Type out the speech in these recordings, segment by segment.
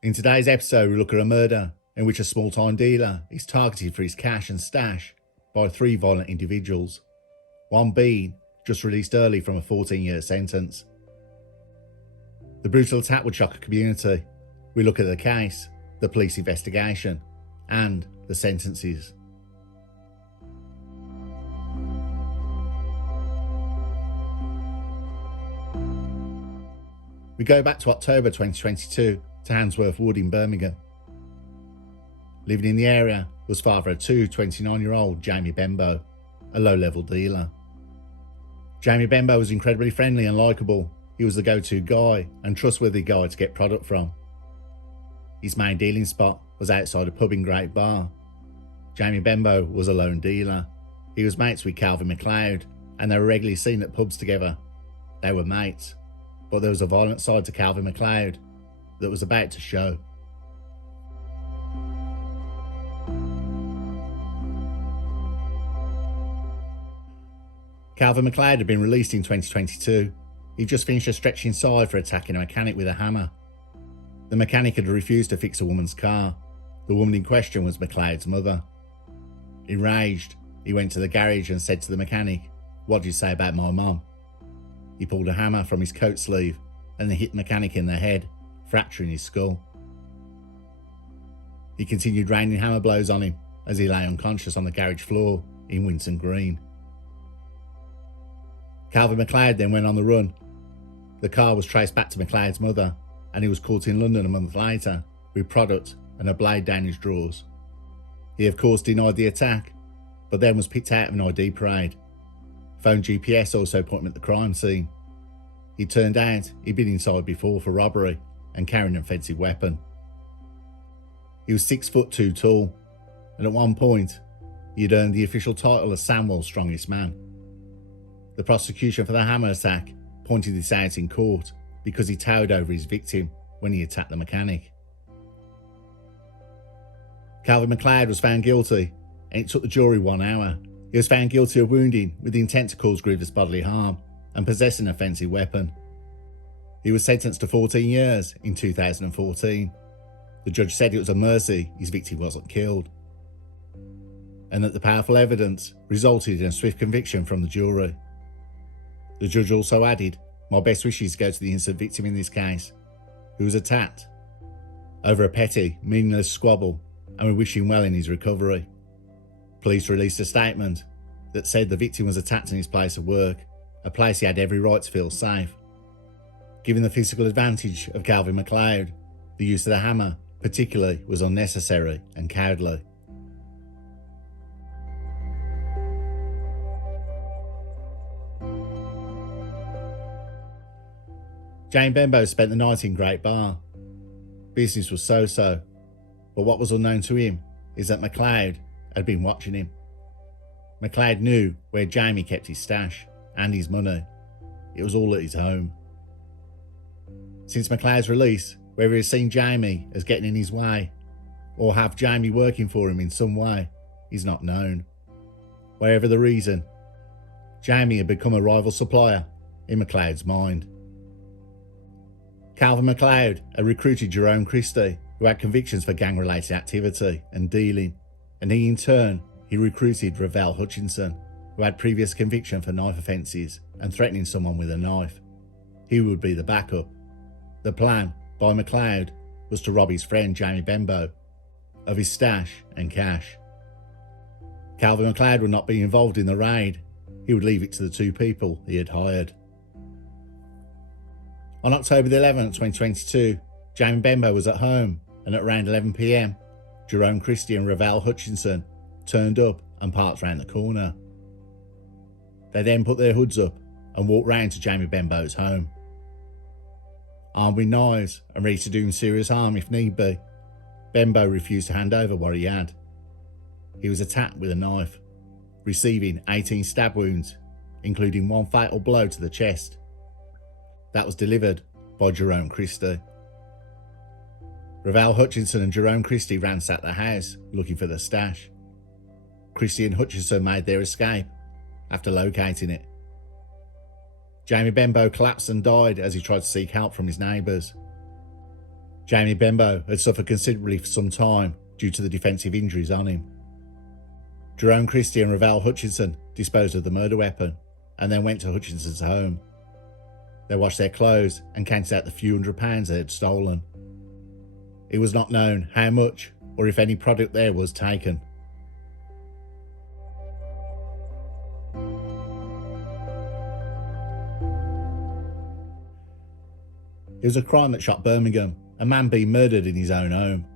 In today's episode, we look at a murder in which a small-time dealer is targeted for his cash and stash by three violent individuals, one being just released early from a 14-year sentence. The brutal attack would shock a community. We look at the case, the police investigation, and the sentences. We go back to October 2022 to Handsworth Wood in Birmingham. Living in the area was father of two 29-year-old Jamie Bambo, a low-level dealer. Jamie Bambo was incredibly friendly and likeable. He was the go-to guy and trustworthy guy to get product from. His main dealing spot was outside a pub in Great Bar. Jamie Bambo was a lone dealer. He was mates with Calvin McLoud, and they were regularly seen at pubs together. They were mates, but there was a violent side to Calvin McLoud that was about to show. Calvin McLoud had been released in 2022. He'd just finished a stretch inside for attacking a mechanic with a hammer. The mechanic had refused to fix a woman's car. The woman in question was McLeod's mother. Enraged, he went to the garage and said to the mechanic, "What do you say about my mum?" He pulled a hammer from his coat sleeve and then hit the mechanic in the head, fracturing his skull. He continued raining hammer blows on him as he lay unconscious on the garage floor in Winton Green. Calvin McLoud then went on the run. The car was traced back to McLeod's mother, and he was caught in London a month later with product and a blade down his drawers. He of course denied the attack, but then was picked out of an ID parade. Phone GPS also put him at the crime scene. It turned out he'd been inside before for robbery and carrying an offensive weapon. He was 6'2" tall, and at one point he had earned the official title of Sandwell's strongest man. The prosecution for the hammer attack pointed this out in court because he towered over his victim when he attacked the mechanic. Calvin McLoud was found guilty, and it took the jury 1 hour. He was found guilty of wounding with the intent to cause grievous bodily harm and possessing an offensive weapon. He was sentenced to 14 years in 2014. The judge said it was a mercy his victim wasn't killed, and that the powerful evidence resulted in a swift conviction from the jury. The judge also added, "My best wishes go to the innocent victim in this case, who was attacked over a petty, meaningless squabble, and we wish him well in his recovery." Police released a statement that said the victim was attacked in his place of work, a place he had every right to feel safe. Given the physical advantage of Calvin McLoud, the use of the hammer, particularly, was unnecessary and cowardly. Jamie Bambo spent the night in Great Bar. Business was so-so, but what was unknown to him is that McLoud had been watching him. McLoud knew where Jamie kept his stash and his money. It was all at his home. Since McLoud's release, whether he's seen Jamie as getting in his way or have Jamie working for him in some way is not known. Whatever the reason, Jamie had become a rival supplier in McLoud's mind. Calvin McLoud had recruited Jerome Christie, who had convictions for gang-related activity and dealing, and he in turn recruited Ravel Hutchinson, who had previous conviction for knife offences and threatening someone with a knife. He would be the backup. The plan by McLoud was to rob his friend Jamie Bambo of his stash and cash. Calvin McLoud would not be involved in the raid. He would leave it to the two people he had hired. On October 11, 2022, Jamie Bambo was at home, and at around 11 p.m, Jerome Christie and Ravel Hutchinson turned up and parked round the corner. They then put their hoods up and walked round to Jamie Bambo's home. Armed with knives and ready to do him serious harm if need be, Bambo refused to hand over what he had. He was attacked with a knife, receiving 18 stab wounds, including one fatal blow to the chest. That was delivered by Jerome Christie. Ravel Hutchinson and Jerome Christie ransacked the house looking for the stash. Christie and Hutchinson made their escape after locating it. Jamie Bambo collapsed and died as he tried to seek help from his neighbours. Jamie Bambo had suffered considerably for some time due to the defensive injuries on him. Jerome Christie and Ravel Hutchinson disposed of the murder weapon and then went to Hutchinson's home. They washed their clothes and counted out the few £100s they had stolen. It was not known how much or if any product there was taken. It was a crime that shocked Birmingham, a man being murdered in his own home.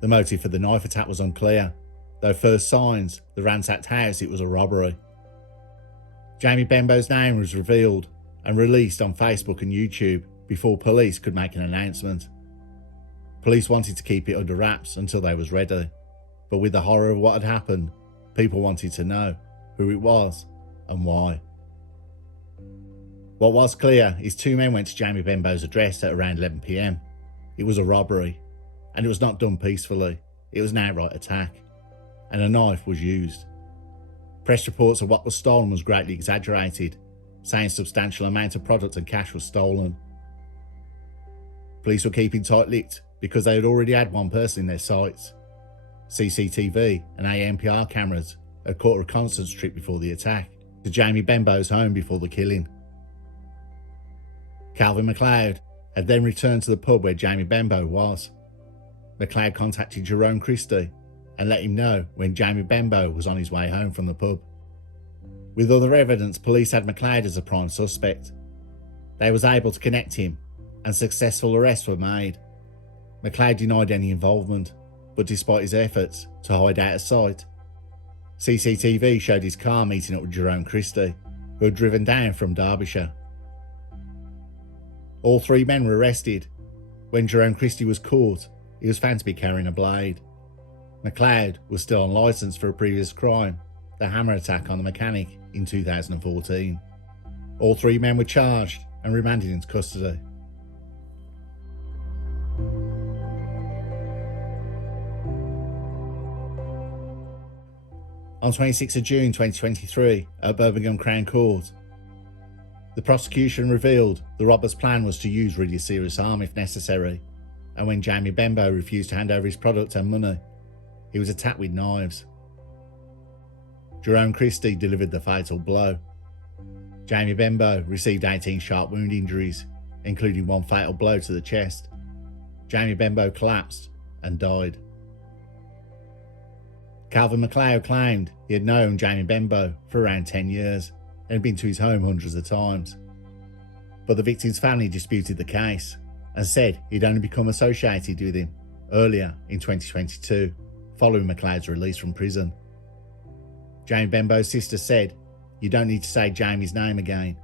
The motive for the knife attack was unclear, though first signs, the ransacked house, it was a robbery. Jamie Bambo's name was revealed and released on Facebook and YouTube before police could make an announcement. Police wanted to keep it under wraps until they was ready, but with the horror of what had happened, people wanted to know who it was and why. What was clear is two men went to Jamie Bambo's address at around 11 p.m. It was a robbery, and it was not done peacefully. It was an outright attack, and a knife was used. Press reports of what was stolen was greatly exaggerated, saying a substantial amount of product and cash was stolen. Police were keeping tight-lipped because they had already had one person in their sights. CCTV and ANPR cameras had caught a reconnaissance trip before the attack to Jamie Bambo's home before the killing. Calvin McLoud had then returned to the pub where Jamie Bambo was. McLoud contacted Jerome Christie and let him know when Jamie Bambo was on his way home from the pub. With other evidence, police had McLoud as a prime suspect. They was able to connect him and successful arrests were made. McLoud denied any involvement, but despite his efforts to hide out of sight, CCTV showed his car meeting up with Jerome Christie, who had driven down from Derbyshire. All three men were arrested. When Jerome Christie was caught, he was found to be carrying a blade. McLoud was still on licence for a previous crime, the hammer attack on the mechanic in 2014. All three men were charged and remanded into custody. On 26 June 2023 at Birmingham Crown Court, the prosecution revealed the robbers' plan was to use really serious harm if necessary, and when Jamie Bambo refused to hand over his product and money, he was attacked with knives. Jerome Christie delivered the fatal blow. Jamie Bambo received 18 sharp wound injuries, including one fatal blow to the chest. Jamie Bambo collapsed and died. Calvin McLoud claimed he had known Jamie Bambo for around 10 years and had been to his home hundreds of times. But the victim's family disputed the case and said he'd only become associated with him earlier in 2022, following McLeod's release from prison. Jamie Bambo's sister said, "You don't need to say Jamie's name again.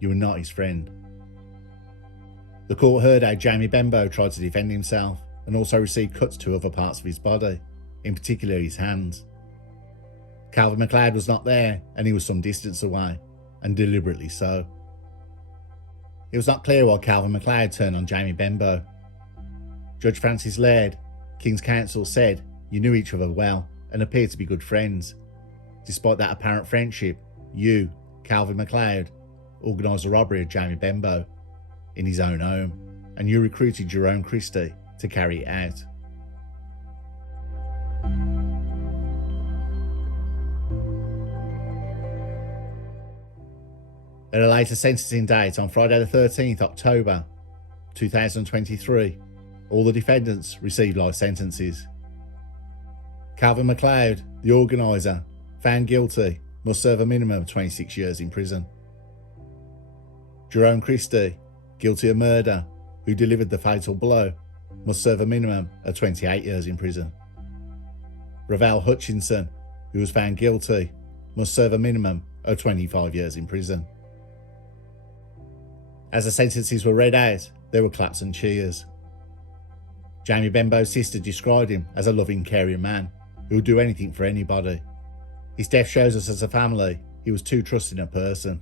You were not his friend." The court heard how Jamie Bambo tried to defend himself and also received cuts to other parts of his body, in particular his hands. Calvin McLoud was not there and he was some distance away, and deliberately so. It was not clear why Calvin McLoud turned on Jamie Bambo. Judge Francis Laird, King's Counsel, said you knew each other well and appeared to be good friends. Despite that apparent friendship, you, Calvin McLoud, organised a robbery of Jamie Bambo in his own home, and you recruited Jerome Christie to carry it out. At a later sentencing date on Friday the 13th October 2023, all the defendants received life sentences. Calvin McLoud, the organiser, found guilty, must serve a minimum of 26 years in prison. Jerome Christie, guilty of murder, who delivered the fatal blow, must serve a minimum of 28 years in prison. Ravel Hutchinson, who was found guilty, must serve a minimum of 25 years in prison. As the sentences were read out, there were claps and cheers. Jamie Bambo's sister described him as a loving, caring man who would do anything for anybody. His death shows us as a family he was too trusting a person.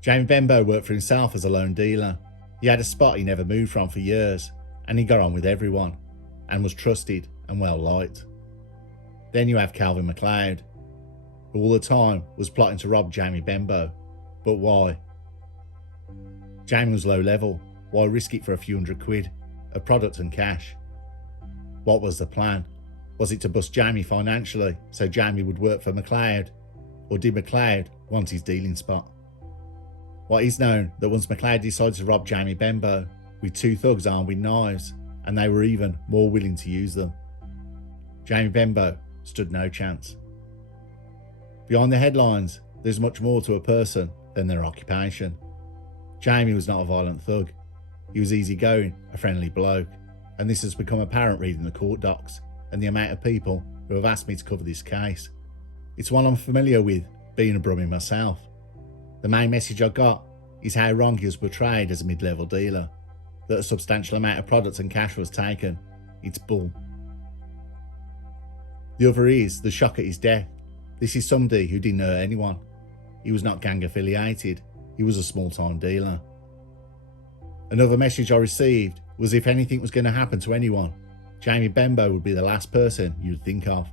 Jamie Bambo worked for himself as a loan dealer. He had a spot he never moved from for years, and he got on with everyone, and was trusted and well liked. Then you have Calvin McLoud. who all the time was plotting to rob Jamie Bambo. But why? Jamie was low level. Why risk it for a few £100 of product and cash? What was the plan? Was it to bust Jamie financially so Jamie would work for McLoud? Or did McLoud want his dealing spot? What is known that once McLoud decided to rob Jamie Bambo with 2 thugs armed with knives, and they were even more willing to use them, Jamie Bambo stood no chance. Behind the headlines, there's much more to a person than their occupation. Jamie was not a violent thug. He was easygoing, a friendly bloke, and this has become apparent reading the court docs and the amount of people who have asked me to cover this case. It's one I'm familiar with, being a brummie myself. The main message I got is how wrong he was portrayed as a mid-level dealer, that a substantial amount of product and cash was taken. It's bull. The other is the shock at his death. This is somebody who didn't hurt anyone. He was not gang affiliated. He was a small-time dealer. Another message I received was if anything was going to happen to anyone, Jamie Bambo would be the last person you'd think of.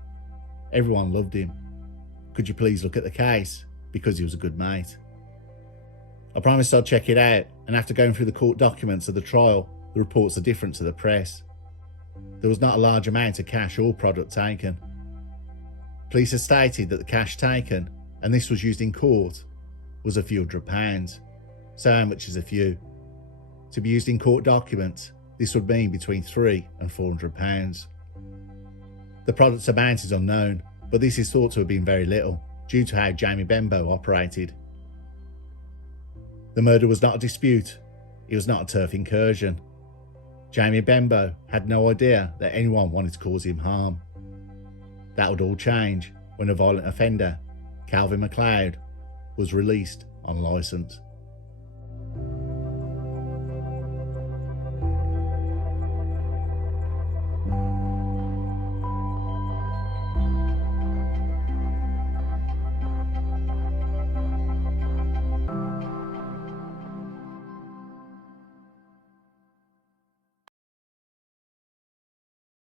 Everyone loved him. Could you please look at the case? Because he was a good mate. I promised I'd check it out, and after going through the court documents of the trial, the reports are different to the press. There was not a large amount of cash or product taken. Police have stated that the cash taken, and this was used in court, was a few £100s. So how much is a few? To be used in court documents, this would mean between £300 and £400. The product's amount is unknown, but this is thought to have been very little, due to how Jamie Bambo operated. The murder was not a dispute. It was not a turf incursion. Jamie Bambo had no idea that anyone wanted to cause him harm. That would all change when a violent offender, Calvin McLoud, was released on licence.